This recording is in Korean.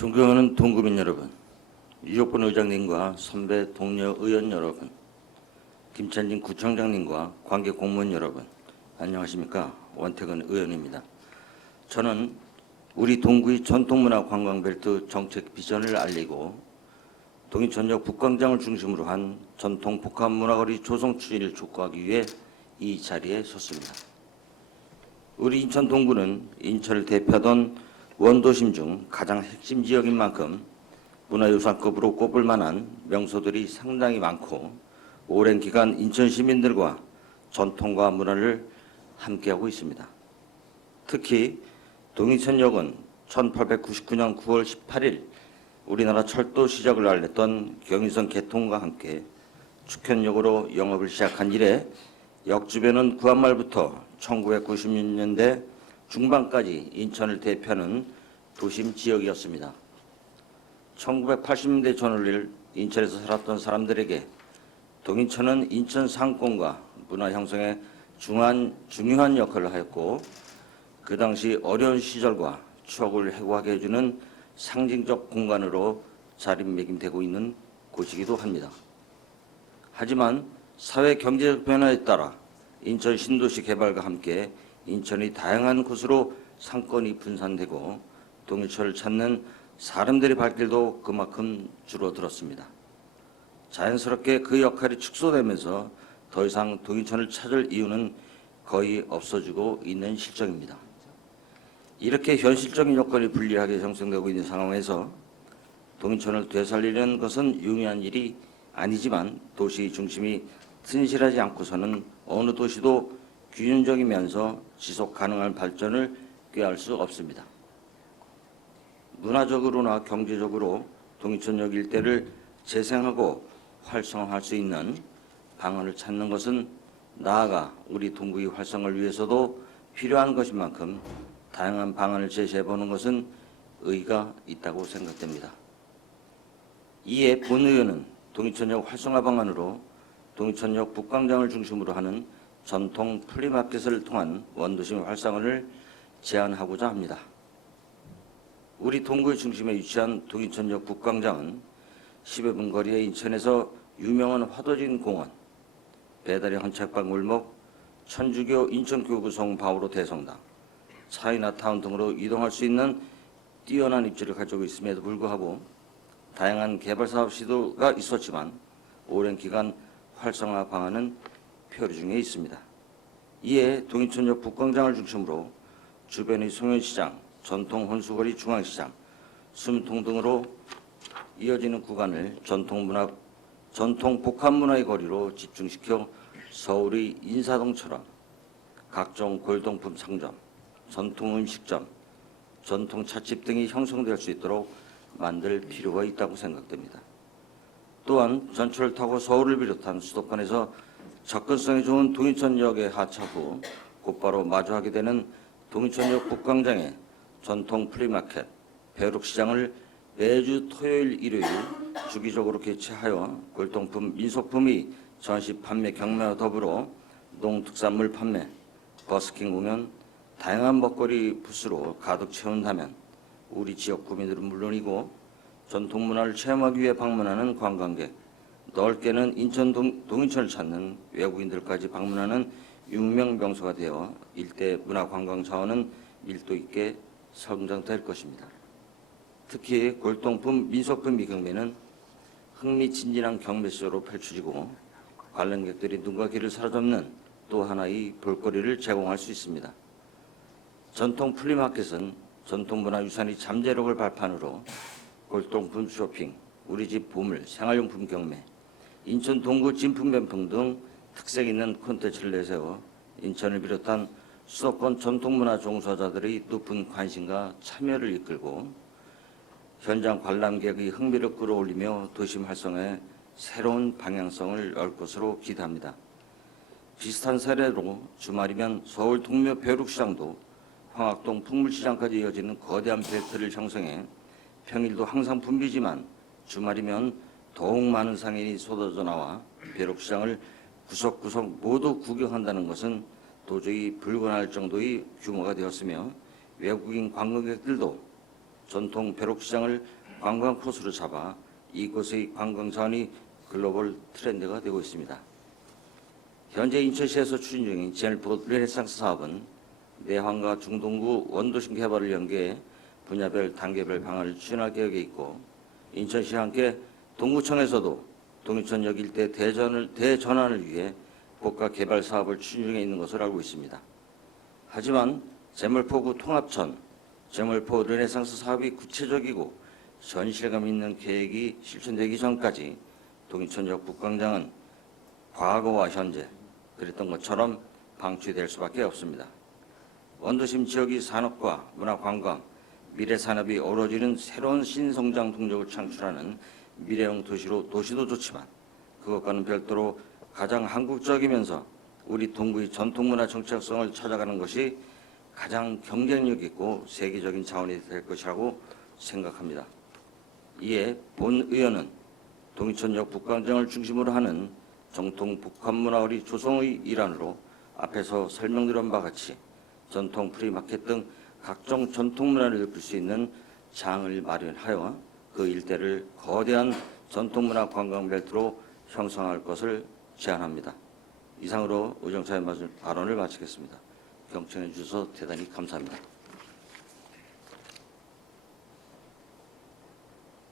존경하는 동구민 여러분, 유족분 의장님과 선배 동료 의원 여러분, 김찬진 구청장님과 관계 공무원 여러분, 안녕하십니까? 원태근 의원입니다. 저는 우리 동구의 전통문화 관광벨트 정책 비전을 알리고 동인천역 북광장을 중심으로 한 전통 복합문화거리 조성 추진을 촉구하기 위해 이 자리에 섰습니다. 우리 인천 동구는 인천을 대표하던 원도심 중 가장 핵심 지역인 만큼 문화유산급으로 꼽을 만한 명소들이 상당히 많고 오랜 기간 인천 시민들과 전통과 문화를 함께하고 있습니다. 특히 동인천역은 1899년 9월 18일 우리나라 철도 시작을 알렸던 경인선 개통과 함께 축현역으로 영업을 시작한 이래 역 주변은 구한말부터 1996년대 중반까지 인천을 대표하는 도심 지역이었습니다. 1980년대 전후를 인천에서 살았던 사람들에게 동인천은 인천 상권과 문화 형성에 중요한 역할을 하였고 그 당시 어려운 시절과 추억을 회고하게 해주는 상징적 공간으로 자리매김되고 있는 곳이기도 합니다. 하지만 사회 경제적 변화에 따라 인천 신도시 개발과 함께 인천이 다양한 곳으로 상권이 분산되고 동인천을 찾는 사람들의 발길도 그만큼 줄어들었습니다. 자연스럽게 그 역할이 축소되면서 더 이상 동인천을 찾을 이유는 거의 없어지고 있는 실정입니다. 이렇게 현실적인 여건이 불리하게 형성되고 있는 상황에서 동인천을 되살리는 것은 용이한 일이 아니지만 도시 중심이 튼실하지 않고서는 어느 도시도 균형적이면서 지속 가능한 발전을 꾀할 수 없습니다. 문화적으로나 경제적으로 동인천역 일대를 재생하고 활성화할 수 있는 방안을 찾는 것은 나아가 우리 동구의 활성화를 위해서도 필요한 것인 만큼 다양한 방안을 제시해보는 것은 의의가 있다고 생각됩니다. 이에 본 의원은 동인천역 활성화 방안으로 동인천역 북광장을 중심으로 하는 전통 플리마켓을 통한 원도심 활성화를 제안하고자 합니다. 우리 동구의 중심에 위치한 동인천역 북광장은 10여 분 거리의 인천에서 유명한 화도진 공원, 배달의 헌책방 골목, 천주교 인천교구성 바오로 대성당, 차이나타운 등으로 이동할 수 있는 뛰어난 입지를 가지고 있음에도 불구하고 다양한 개발사업 시도가 있었지만 오랜 기간 활성화 방안은 표류 중에 있습니다. 이에 동인천역 북광장을 중심으로 주변의 송현시장, 전통 혼수거리 중앙시장, 수문통 등으로 이어지는 구간을 전통 복합문화의 거리로 집중시켜 서울의 인사동처럼 각종 골동품 상점, 전통 음식점, 전통 찻집 등이 형성될 수 있도록 만들 필요가 있다고 생각됩니다. 또한 전철을 타고 서울을 비롯한 수도권에서 접근성이 좋은 동인천역에 하차 후 곧바로 마주하게 되는 동인천역 북광장에 전통 플리마켓, 배룩시장을 매주 토요일, 일요일 주기적으로 개최하여 골동품, 민속품의 전시 판매 경매와 더불어 농특산물 판매, 버스킹 공연, 다양한 먹거리 부스로 가득 채운다면 우리 지역 구민들은 물론이고 전통문화를 체험하기 위해 방문하는 관광객, 넓게는 인천 동인천을 찾는 외국인들까지 방문하는 유명 명소가 되어 일대 문화관광 자원은 밀도 있게 성장될 것입니다. 특히 골동품, 민속품 경매는 흥미진진한 경매쇼로 펼쳐지고 관람객들이 눈과 귀를 사로잡는 또 하나의 볼거리를 제공할 수 있습니다. 전통 플리마켓은 전통문화유산의 잠재력을 발판으로 골동품 쇼핑, 우리 집 보물, 생활용품 경매, 인천 동구 진품변풍 등 특색 있는 콘텐츠를 내세워 인천을 비롯한 수도권 전통문화 종사자들의 높은 관심과 참여를 이끌고 현장 관람객의 흥미를 끌어올리며 도심 활성화에 새로운 방향성을 열 것으로 기대합니다. 비슷한 사례로 주말이면 서울 동묘 벼룩시장도 황학동 풍물시장까지 이어지는 거대한 벨트를 형성해 평일도 항상 붐비지만 주말이면 더욱 많은 상인이 쏟아져 나와 벼룩시장을 구석구석 모두 구경한다는 것은 도저히 불가능할 정도의 규모가 되었으며 외국인 관광객들도 전통 벼룩시장을 관광 코스로 잡아 이곳의 관광 자원이 글로벌 트렌드가 되고 있습니다. 현재 인천시에서 추진 중인 제널포 르네상스 사업은 내환과 중동구 원도심 개발을 연계해 분야별 단계별 방안을 추진할 계획에 있고, 인천시와 함께 동구청에서도 동인천역 일대 대전환을 위해 고가 개발 사업을 추진 중에 있는 것으로 알고 있습니다. 하지만 제물포구 통합천, 제물포 르네상스 사업이 구체적이고 현실감 있는 계획이 실천되기 전까지 동인천역 북광장은 과거와 현재 그랬던 것처럼 방치될 수밖에 없습니다. 원도심 지역이 산업과 문화관광, 미래산업이 어우러지는 새로운 신성장 동력을 창출하는 미래형 도시도 좋지만, 그것과는 별도로 가장 한국적이면서 우리 동구의 전통문화 정체성을 찾아가는 것이 가장 경쟁력 있고 세계적인 자원이 될 것이라고 생각합니다. 이에 본 의원은 동인천역 북광장을 중심으로 하는 정통 북한문화의 조성의 일환으로 앞에서 설명드린 바와 같이 전통 프리마켓 등 각종 전통문화를 느낄 수 있는 장을 마련하여 그 일대를 거대한 전통문화 관광벨트로 형성할 것을 제안합니다. 이상으로 의정차의 발언을 마치겠습니다. 경청해 주셔서 대단히 감사합니다.